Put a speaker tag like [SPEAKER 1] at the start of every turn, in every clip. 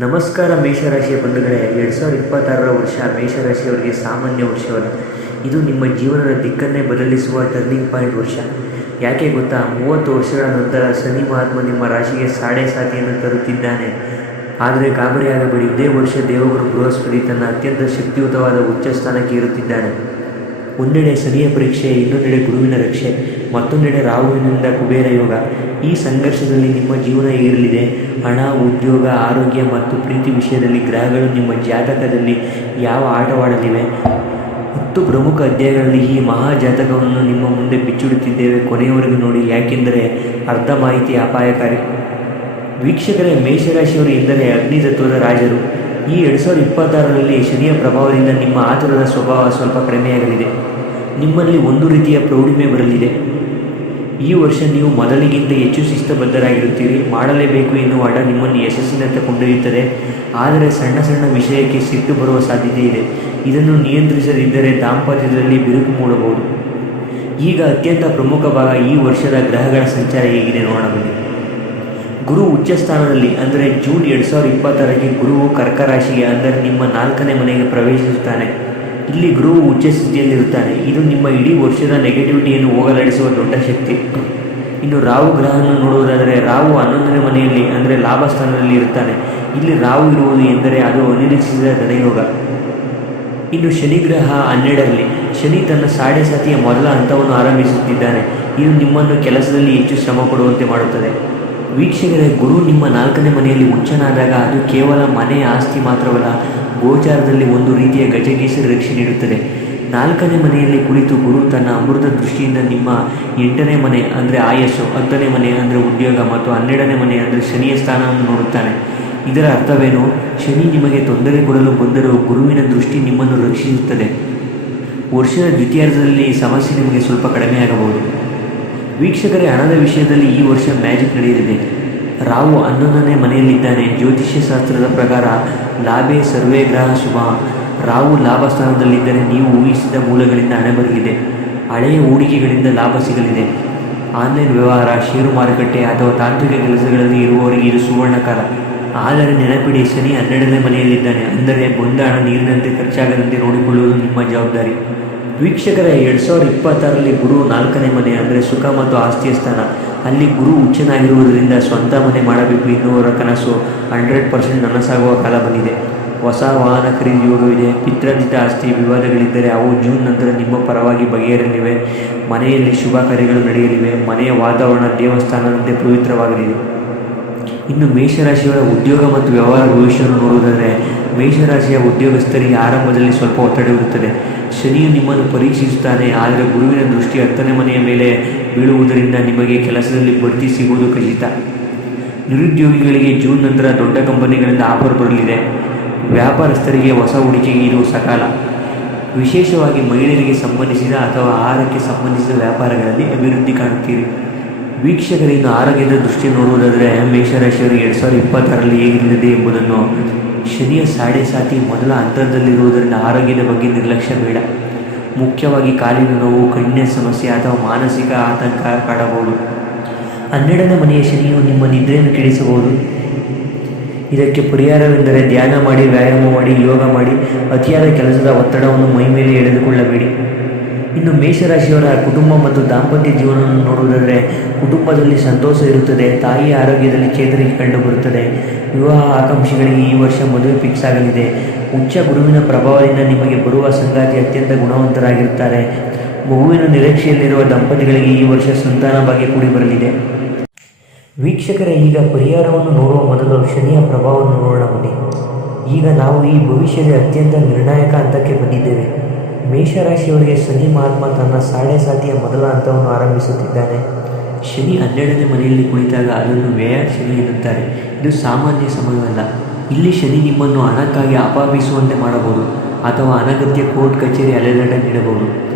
[SPEAKER 1] ನಮಸ್ಕಾರ ಮೇಷರಾಶಿಯ ಬಂಧುಗಳೇ, ಎರಡು ಸಾವಿರದ ಇಪ್ಪತ್ತಾರರ ವರ್ಷ ಮೇಷರಾಶಿಯವರಿಗೆ ಸಾಮಾನ್ಯ ವರ್ಷವಲ್ಲ. ಇದು ನಿಮ್ಮ ಜೀವನದ ದಿಕ್ಕನ್ನೇ ಬದಲಿಸುವ ಟರ್ನಿಂಗ್ ಪಾಯಿಂಟ್ ವರ್ಷ. ಯಾಕೆ ಗೊತ್ತಾ? ಮೂವತ್ತು ವರ್ಷಗಳ ನಂತರ ಶನಿ ಮಹಾತ್ಮ ನಿಮ್ಮ ರಾಶಿಗೆ ಸಾಡೆ ಸಾತಿಯನ್ನು ತರುತ್ತಿದ್ದಾನೆ. ಆದರೆ ಗಾಬರಿಯಾಗಬೇಡಿ. ಇದೇ ವರ್ಷ ದೇವಗುರು ಬೃಹಸ್ಪತಿ ತನ್ನ ಅತ್ಯಂತ ಶಕ್ತಿಯುತವಾದ ಉಚ್ಚ ಸ್ಥಾನಕ್ಕೆ ಇರುತ್ತಿದ್ದಾನೆ. ಒಂದೆಡೆ ಶನಿಯ ಪರೀಕ್ಷೆ, ಇನ್ನೊಂದೆಡೆ ಗುರುವಿನ ರಕ್ಷೆ, ಮತ್ತೊಂದೆಡೆ ರಾಹುವಿನಿಂದ ಕುಬೇರ ಯೋಗ. ಈ ಸಂಘರ್ಷದಲ್ಲಿ ನಿಮ್ಮ ಜೀವನ ಏರಲಿದೆ. ಹಣ, ಉದ್ಯೋಗ, ಆರೋಗ್ಯ ಮತ್ತು ಪ್ರೀತಿ ವಿಷಯದಲ್ಲಿ ಗ್ರಹಗಳು ನಿಮ್ಮ ಜಾತಕದಲ್ಲಿ ಯಾವ ಆಟವಾಡಲಿವೆ? ಹತ್ತು ಪ್ರಮುಖ ಅಧ್ಯಾಯಗಳಲ್ಲಿ ಈ ಮಹಾ ಜಾತಕವನ್ನು ನಿಮ್ಮ ಮುಂದೆ ಬಿಚ್ಚಿಡುತ್ತಿದ್ದೇವೆ. ಕೊನೆಯವರೆಗೂ ನೋಡಿ, ಯಾಕೆಂದರೆ ಅರ್ಧ ಮಾಹಿತಿ ಅಪಾಯಕಾರಿ. ವೀಕ್ಷಕರೇ, ಮೇಷರಾಶಿಯವರು ಎಂದರೆ ಅಗ್ನಿತತ್ವದ ರಾಜರು. ಈ ಎರಡು ಸಾವಿರದ ಇಪ್ಪತ್ತಾರರಲ್ಲಿ ಶನಿಯ ಪ್ರಭಾವದಿಂದ ನಿಮ್ಮ ಆತುರದ ಸ್ವಭಾವ ಸ್ವಲ್ಪ ಕಡಿಮೆಯಾಗಲಿದೆ. ನಿಮ್ಮಲ್ಲಿ ಒಂದು ರೀತಿಯ ಪ್ರೌಢಿಮೆ ಬರಲಿದೆ. ಈ ವರ್ಷ ನೀವು ಮೊದಲಿಗಿಂತ ಹೆಚ್ಚು ಶಿಸ್ತಬದ್ಧರಾಗಿರುತ್ತೀರಿ. ಮಾಡಲೇಬೇಕು ಎನ್ನುವ ಅಡ ನಿಮ್ಮನ್ನು ಯಶಸ್ಸಿನಂತ ಕೊಂಡೊಯ್ಯುತ್ತದೆ. ಆದರೆ ಸಣ್ಣ ಸಣ್ಣ ವಿಷಯಕ್ಕೆ ಸಿಟ್ಟು ಬರುವ ಸಾಧ್ಯತೆ ಇದೆ. ಇದನ್ನು ನಿಯಂತ್ರಿಸದಿದ್ದರೆ ದಾಂಪತ್ಯದಲ್ಲಿ ಬಿರುಕು ಮೂಡಬಹುದು. ಈಗ ಅತ್ಯಂತ ಪ್ರಮುಖ ಭಾಗ ಈ ವರ್ಷದ ಗ್ರಹಗಳ ಸಂಚಾರ ಹೇಗಿದೆ ನೋಡೋಣ ಬನ್ನಿ. ಗುರು ಉಚ್ಚ ಸ್ಥಾನದಲ್ಲಿ ಅಂದರೆ ಜೂನ್ ಎರಡು ಸಾವಿರದ ಇಪ್ಪತ್ತರಲ್ಲಿ ಗುರುವು ಕರ್ಕ ರಾಶಿಗೆ ಅಂದರೆ ನಿಮ್ಮ ನಾಲ್ಕನೇ ಮನೆಗೆ ಪ್ರವೇಶಿಸುತ್ತಾನೆ. ಇಲ್ಲಿ ಗುರುವು ಉಚ್ಚ ಸ್ಥಿತಿಯಲ್ಲಿರುತ್ತಾನೆ. ಇದು ನಿಮ್ಮ ಇಡೀ ವರ್ಷದ ನೆಗೆಟಿವಿಟಿಯನ್ನು ಹೋಗಲಾಡಿಸುವ ದೊಡ್ಡ ಶಕ್ತಿ. ಇನ್ನು ರಾಹು ಗ್ರಹವನ್ನು ನೋಡುವುದಾದರೆ ರಾಹು ಹನ್ನೊಂದನೇ ಮನೆಯಲ್ಲಿ ಅಂದರೆ ಲಾಭ ಸ್ಥಾನದಲ್ಲಿ ಇರುತ್ತಾನೆ. ಇಲ್ಲಿ ರಾಹು ಇರುವುದು ಎಂದರೆ ಅದು ಅನಿರೀಕ್ಷಿಸಿದ ಧನಯೋಗ. ಇನ್ನು ಶನಿ ಗ್ರಹ ಹನ್ನೆರಡರಲ್ಲಿ. ಶನಿ ತನ್ನ ಸಾಡೆ ಸತಿಯ ಮೊದಲ ಹಂತವನ್ನು ಆರಂಭಿಸುತ್ತಿದ್ದಾನೆ. ಇದು ನಿಮ್ಮನ್ನು ಕೆಲಸದಲ್ಲಿ ಹೆಚ್ಚು ಶ್ರಮ ಕೊಡುವಂತೆ ಮಾಡುತ್ತದೆ. ವೀಕ್ಷಕರೇ, ಗುರು ನಿಮ್ಮ ನಾಲ್ಕನೇ ಮನೆಯಲ್ಲಿ ಉಚ್ಚನಾದಾಗ ಅದು ಕೇವಲ ಮನೆ ಆಸ್ತಿ ಮಾತ್ರವಲ್ಲ, ಗೋಚಾರದಲ್ಲಿ ಒಂದು ರೀತಿಯ ಗಜಗೇಸರಿ ರಕ್ಷೆ ನೀಡುತ್ತದೆ. ನಾಲ್ಕನೇ ಮನೆಯಲ್ಲಿ ಕುಳಿತು ಗುರು ತನ್ನ ಅಮೃತ ದೃಷ್ಟಿಯಿಂದ ನಿಮ್ಮ ಎಂಟನೇ ಮನೆ ಅಂದರೆ ಆಯಸ್ಸು, ಹತ್ತನೇ ಮನೆ ಅಂದರೆ ಉದ್ಯೋಗ ಮತ್ತು ಹನ್ನೆರಡನೇ ಮನೆ ಅಂದರೆ ಶನಿಯ ಸ್ಥಾನವನ್ನು ನೋಡುತ್ತಾನೆ. ಇದರ ಅರ್ಥವೇನು? ಶನಿ ನಿಮಗೆ ತೊಂದರೆ ಕೊಡಲು ಬಂದರೂ ಗುರುವಿನ ದೃಷ್ಟಿ ನಿಮ್ಮನ್ನು ರಕ್ಷಿಸುತ್ತದೆ. ವರ್ಷದ ದ್ವಿತೀಯಾರ್ಧದಲ್ಲಿ ಸಮಸ್ಯೆ ನಿಮಗೆ ಸ್ವಲ್ಪ ಕಡಿಮೆಯಾಗಬಹುದು. ವೀಕ್ಷಕರೇ, ಹಣದ ವಿಷಯದಲ್ಲಿ ಈ ವರ್ಷ ಮ್ಯಾಜಿಕ್ ನಡೆಯಲಿದೆ. ರಾವು ಹನ್ನೊಂದನೇ ಮನೆಯಲ್ಲಿದ್ದಾನೆ. ಜ್ಯೋತಿಷ್ಯ ಶಾಸ್ತ್ರದ ಪ್ರಕಾರ ಲಾಭೆ ಸರ್ವೇ ಗ್ರಹ ಶುಭ. ರಾವು ಲಾಭ ಸ್ಥಾನದಲ್ಲಿದ್ದರೆ ನೀವು ಊಹಿಸಿದ ಮೂಲಗಳಿಂದ ಹಣ ಬರಲಿದೆ. ಹಳೆಯ ಹೂಡಿಕೆಗಳಿಂದ ಲಾಭ ಸಿಗಲಿದೆ. ಆನ್ಲೈನ್ ವ್ಯವಹಾರ, ಷೇರು ಮಾರುಕಟ್ಟೆ ಅಥವಾ ತಾಂತ್ರಿಕ ಕೆಲಸಗಳಲ್ಲಿ ಇರುವವರಿಗೆ ಇದು ಸುವರ್ಣಕಾಲ ಆದರೆ ನೆನಪಿಡಿ, ಶನಿ ಹನ್ನೆರಡನೇ ಮನೆಯಲ್ಲಿದ್ದಾನೆ. ಅಂದರೆ ಬಂದ ಹಣ ನೀರಿನಂತೆ ಖರ್ಚಾಗದಂತೆ ನೋಡಿಕೊಳ್ಳುವುದು ನಿಮ್ಮ ಜವಾಬ್ದಾರಿ. ವೀಕ್ಷಕರ, ಎರಡು ಸಾವಿರದ ಇಪ್ಪತ್ತಾರರಲ್ಲಿ ಗುರು ನಾಲ್ಕನೇ ಮನೆ ಅಂದರೆ ಸುಖ ಮತ್ತು ಆಸ್ತಿಯ ಸ್ಥಾನ. ಅಲ್ಲಿ ಗುರು ಉಚ್ಚನಾಗಿರುವುದರಿಂದ ಸ್ವಂತ ಮನೆ ಮಾಡಬೇಕು ಎನ್ನುವರ ಕನಸು ಹಂಡ್ರೆಡ್ ಪರ್ಸೆಂಟ್ ನನಸಾಗುವ ಕಾಲ ಬಂದಿದೆ. ಹೊಸ ವಾಹನ ಖರೀದಿ ಯೋಗವಿದೆ. ಪಿತ್ರಾರ್ಜಿತ ಆಸ್ತಿ ವಿವಾದಗಳಿದ್ದರೆ ಅವು ಜೂನ್ ನಂತರ ನಿಮ್ಮ ಪರವಾಗಿ ಬಗೆಹರಲಿವೆ ಮನೆಯಲ್ಲಿ ಶುಭ ಕಾರ್ಯಗಳು ನಡೆಯಲಿವೆ. ಮನೆಯ ವಾತಾವರಣ, ದೇವಸ್ಥಾನದಂತೆ ಪವಿತ್ರವಾಗಲಿದೆ. ಇನ್ನು ಮೇಷರಾಶಿಯವರ ಉದ್ಯೋಗ ಮತ್ತು ವ್ಯವಹಾರ ಭವಿಷ್ಯವನ್ನು ನೋಡುವುದಾದರೆ, ಮೇಷರಾಶಿಯ ಉದ್ಯೋಗಸ್ಥರಿಗೆ ಆರಂಭದಲ್ಲಿ ಸ್ವಲ್ಪ ಒತ್ತಡವಿರುತ್ತದೆ ಶನಿಯು ನಿಮ್ಮನ್ನು ಪರೀಕ್ಷಿಸುತ್ತಾನೆ, ಆದರೆ ಗುರುವಿನ ದೃಷ್ಟಿ ಹತ್ತನೇ ಮನೆಯ ಮೇಲೆ ಬೀಳುವುದರಿಂದ ನಿಮಗೆ ಕೆಲಸದಲ್ಲಿ ಬಡ್ತಿ ಸಿಗುವುದು ಖಚಿತ. ನಿರುದ್ಯೋಗಿಗಳಿಗೆ ಜೂನ್ ನಂತರ ದೊಡ್ಡ ಕಂಪನಿಗಳಿಂದ ಆಫರ್ ಬರಲಿದೆ. ವ್ಯಾಪಾರಸ್ಥರಿಗೆ ಹೊಸ ಹೂಡಿಕೆಗೆ ಇದು ಸಕಾಲ. ವಿಶೇಷವಾಗಿ ಮಹಿಳೆಯರಿಗೆ ಸಂಬಂಧಿಸಿದ ಅಥವಾ ಆಹಾರಕ್ಕೆ ಸಂಬಂಧಿಸಿದ ವ್ಯಾಪಾರಗಳಲ್ಲಿ ಅಭಿವೃದ್ಧಿ ಕಾಣುತ್ತೀರಿ. ವೀಕ್ಷಕರಿಂದ ಆರೋಗ್ಯದ ದೃಷ್ಟಿ ನೋಡುವುದಾದರೆ, ಮೇಷರಾಶಿಯವರು ಎರಡು ಸಾವಿರದ ಇಪ್ಪತ್ತಾರರಲ್ಲಿ ಹೇಗಿರಲಿದೆ ಎಂಬುದನ್ನು ಶನಿಯ ಸಾಡೆ ಸಾತಿ ಮೊದಲ ಹಂತದಲ್ಲಿರುವುದರಿಂದ ಆರೋಗ್ಯದ ಬಗ್ಗೆ ನಿರ್ಲಕ್ಷ್ಯ ಬೇಡ. ಮುಖ್ಯವಾಗಿ ಕಾಲಿನ ನೋವು, ಕಣ್ಣಿನ ಸಮಸ್ಯೆ ಅಥವಾ ಮಾನಸಿಕ ಆತಂಕ ಕಾಡಬಹುದು. ಹನ್ನೆರಡನೇ ಮನೆಯ ಶನಿಯು ನಿಮ್ಮ ನಿದ್ರೆಯನ್ನು ಕೆಡಿಸಬಹುದು. ಇದಕ್ಕೆ ಪರಿಹಾರವೆಂದರೆ ಧ್ಯಾನ ಮಾಡಿ, ವ್ಯಾಯಾಮ ಮಾಡಿ, ಯೋಗ ಮಾಡಿ, ಅತಿಯಾದ ಕೆಲಸದ ಒತ್ತಡವನ್ನು ಮೈ ಮೇಲೆ ಎಳೆದುಕೊಳ್ಳಬೇಡಿ. ಇನ್ನು ಮೇಷರಾಶಿಯವರ ಕುಟುಂಬ ಮತ್ತು ದಾಂಪತ್ಯ ಜೀವನವನ್ನು ನೋಡುವುದಾದರೆ ಕುಟುಂಬದಲ್ಲಿ ಸಂತೋಷ ಇರುತ್ತದೆ, ತಾಯಿಯ ಆರೋಗ್ಯದಲ್ಲಿ ಚೇತರಿಕೆ ಕಂಡುಬರುತ್ತದೆ. ವಿವಾಹ ಆಕಾಂಕ್ಷಿಗಳಿಗೆ ಈ ವರ್ಷ ಮದುವೆ ಫಿಕ್ಸ್ ಆಗಲಿದೆ. ಉಚ್ಚ ಗುರುವಿನ ಪ್ರಭಾವದಿಂದ ನಿಮಗೆ ಬರುವ ಸಂಗಾತಿ ಅತ್ಯಂತ ಗುಣವಂತರಾಗಿರುತ್ತಾರೆ. ಮಗುವಿನ ನಿರೀಕ್ಷೆಯಲ್ಲಿರುವ ದಂಪತಿಗಳಿಗೆ ಈ ವರ್ಷ ಸಂತಾನ ಭಾಗ್ಯ ಕೂಡಿ ಬರಲಿದೆ. ವೀಕ್ಷಕರೇ, ಈಗ ಪರಿಹಾರವನ್ನು ನೋಡುವ ಮೊದಲು ಶನಿಯ ಪ್ರಭಾವವನ್ನು ನೋಡೋಣ ಬನ್ನಿ. ಈಗ ನಾವು ಈ ಭವಿಷ್ಯದ ಅತ್ಯಂತ ನಿರ್ಣಾಯಕ ಹಂತಕ್ಕೆ ಬಂದಿದ್ದೇವೆ. ಮೇಷರಾಶಿಯವರಿಗೆ ಶನಿ ಮಹಾತ್ಮ ತನ್ನ ಸಾಡೆ ಸಾತಿಯ ಮೊದಲ ಹಂತವನ್ನು ಆರಂಭಿಸುತ್ತಿದ್ದಾನೆ. ಶನಿ ಹನ್ನೆರಡನೇ ಮನೆಯಲ್ಲಿ ಕುಳಿತಾಗ ಅದನ್ನು ವ್ಯಯ ಶನಿ ಎನ್ನುತ್ತಾರೆ. ಇದು ಸಾಮಾನ್ಯ ಸಮಯವಲ್ಲ. ಇಲ್ಲಿ ಶನಿ ನಿಮ್ಮನ್ನು ಹಣಕ್ಕಾಗಿ ಅಪಾಪಿಸುವಂತೆ ಮಾಡಬಹುದು ಅಥವಾ ಅನಗತ್ಯ ಕೋರ್ಟ್ ಕಚೇರಿ ಅಲೆದಾಟ ನೀಡಬಹುದು.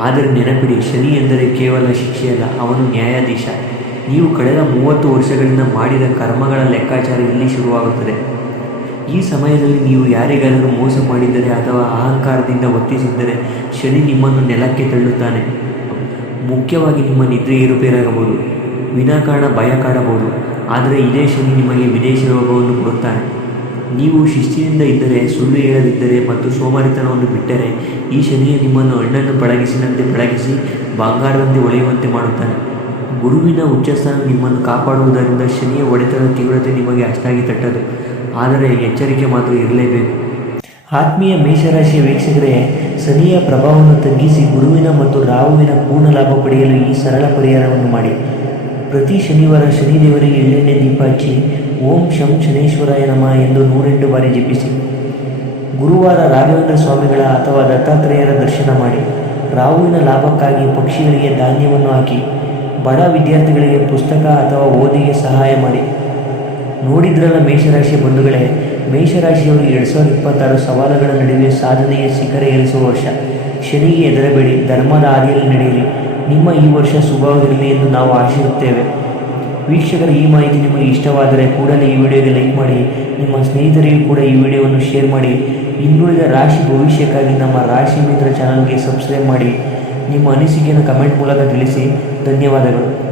[SPEAKER 1] ಆದರೆ ನೆನಪಿಡಿ, ಶನಿ ಎಂದರೆ ಕೇವಲ ಶಿಕ್ಷೆಯಲ್ಲ, ಅವನು ನ್ಯಾಯಾಧೀಶ. ನೀವು ಕಳೆದ ಮೂವತ್ತು ವರ್ಷಗಳಿಂದ ಮಾಡಿದ ಕರ್ಮಗಳ ಲೆಕ್ಕಾಚಾರ ಇಲ್ಲಿ ಶುರುವಾಗುತ್ತದೆ. ಈ ಸಮಯದಲ್ಲಿ ನೀವು ಯಾರಿಗಾದರೂ ಮೋಸ ಮಾಡಿದ್ದರೆ ಅಥವಾ ಅಹಂಕಾರದಿಂದ ವರ್ತಿಸಿದ್ದರೆ ಶನಿ ನಿಮ್ಮನ್ನು ನೆಲಕ್ಕೆ ತಳ್ಳುತ್ತಾನೆ. ಮುಖ್ಯವಾಗಿ ನಿಮ್ಮ ನಿದ್ರೆ ಏರುಪೇರಾಗಬಹುದು. ವಿನಾಕಾರಣ ಭಯ ಕಾಡಬಹುದು. ಆದರೆ ಇದೇ ಶನಿ ನಿಮಗೆ ವಿದೇಶಿ ರೋಗವನ್ನು ಕೊಡುತ್ತಾನೆ. ನೀವು ಶಿಸ್ತಿನಿಂದ ಇದ್ದರೆ, ಸುಳ್ಳು ಹೇಳದಿದ್ದರೆ ಮತ್ತು ಸೋಮಾರಿತನವನ್ನು ಬಿಟ್ಟರೆ, ಈ ಶನಿಯು ನಿಮ್ಮನ್ನು ಹಣ್ಣನ್ನು ಪಳಗಿಸಿದಂತೆ ಪಳಗಿಸಿ ಬಂಗಾರದಂತೆ ಒಳೆಯುವಂತೆ ಮಾಡುತ್ತಾನೆ. ಗುರುವಿನ ಉಚ್ಚಸ್ಥಾನ ನಿಮ್ಮನ್ನು ಕಾಪಾಡುವುದರಿಂದ ಶನಿಯ ಒಡೆತನದ ತೀವ್ರತೆ ನಿಮಗೆ ಅಷ್ಟಾಗಿ ತಟ್ಟದು. ಆದರೆ ಎಚ್ಚರಿಕೆ ಮಾತ್ರ ಇರಲೇಬೇಕು. ಆತ್ಮೀಯ ಮೇಷರಾಶಿಯ ವೀಕ್ಷಕರೇ, ಶನಿಯ ಪ್ರಭಾವವನ್ನು ತಗ್ಗಿಸಿ ಗುರುವಿನ ಮತ್ತು ರಾಹುವಿನ ಪೂರ್ಣ ಲಾಭ ಪಡೆಯಲು ಈ ಸರಳ ಪರಿಹಾರವನ್ನು ಮಾಡಿ. ಪ್ರತಿ ಶನಿವಾರ ಶನಿದೇವರಿಗೆ ಎಳ್ಳೆಣ್ಣೆ ದೀಪ ಹಚ್ಚಿ, ಓಂ ಶಂ ಶನೇಶ್ವರಾಯ ನಮಃ ಎಂದು ನೂರೆಂಟು ಬಾರಿ ಜಪಿಸಿ. ಗುರುವಾರ ರಾಘವೇಂದ್ರ ಸ್ವಾಮಿಗಳ ಅಥವಾ ದತ್ತಾತ್ರೇಯರ ದರ್ಶನ ಮಾಡಿ. ರಾಹುವಿನ ಲಾಭಕ್ಕಾಗಿ ಪಕ್ಷಿಗಳಿಗೆ ಧಾನ್ಯವನ್ನು ಹಾಕಿ, ಬಡ ವಿದ್ಯಾರ್ಥಿಗಳಿಗೆ ಪುಸ್ತಕ ಅಥವಾ ಓದಿಗೆ ಸಹಾಯ ಮಾಡಿ. ನೋಡಿದ್ರಲ್ಲ ಮೇಷರಾಶಿ ಬಂಧುಗಳೇ ಮೇಷರಾಶಿಯವರು ಎರಡು ಸಾವಿರದ ಇಪ್ಪತ್ತಾರು ಸವಾಲುಗಳ ನಡುವೆ ಸಾಧನೆಯ ಶಿಖರ ಏರಿಸುವ ವರ್ಷ. ಶನಿಗೆ ಎದರಬೇಡಿ ಧರ್ಮದ ಹಾದಿಯಲ್ಲಿ ನಡೆಯಲಿ ನಿಮ್ಮ ಈ ವರ್ಷ ಶುಭವಾಗಿರಲಿ ಎಂದು ನಾವು ಆಶಿಸುತ್ತೇವೆ. ವೀಕ್ಷಕರ ಈ ಮಾಹಿತಿ ನಿಮಗೆ ಇಷ್ಟವಾದರೆ ಕೂಡಲೇ ಈ ವಿಡಿಯೋಗೆ ಲೈಕ್ ಮಾಡಿ, ನಿಮ್ಮ ಸ್ನೇಹಿತರಿಗೂ ಕೂಡ ಈ ವಿಡಿಯೋವನ್ನು ಶೇರ್ ಮಾಡಿ. ಇನ್ನುಳಿದ ರಾಶಿ ಭವಿಷ್ಯಕ್ಕಾಗಿ ನಮ್ಮ ರಾಶಿ ಮಿತ್ರ ಚಾನಲ್ಗೆ ಸಬ್ಸ್ಕ್ರೈಬ್ ಮಾಡಿ. ನಿಮ್ಮ ಅನಿಸಿಕೆಯನ್ನು ಕಮೆಂಟ್ ಮೂಲಕ ತಿಳಿಸಿ. ಧನ್ಯವಾದಗಳು.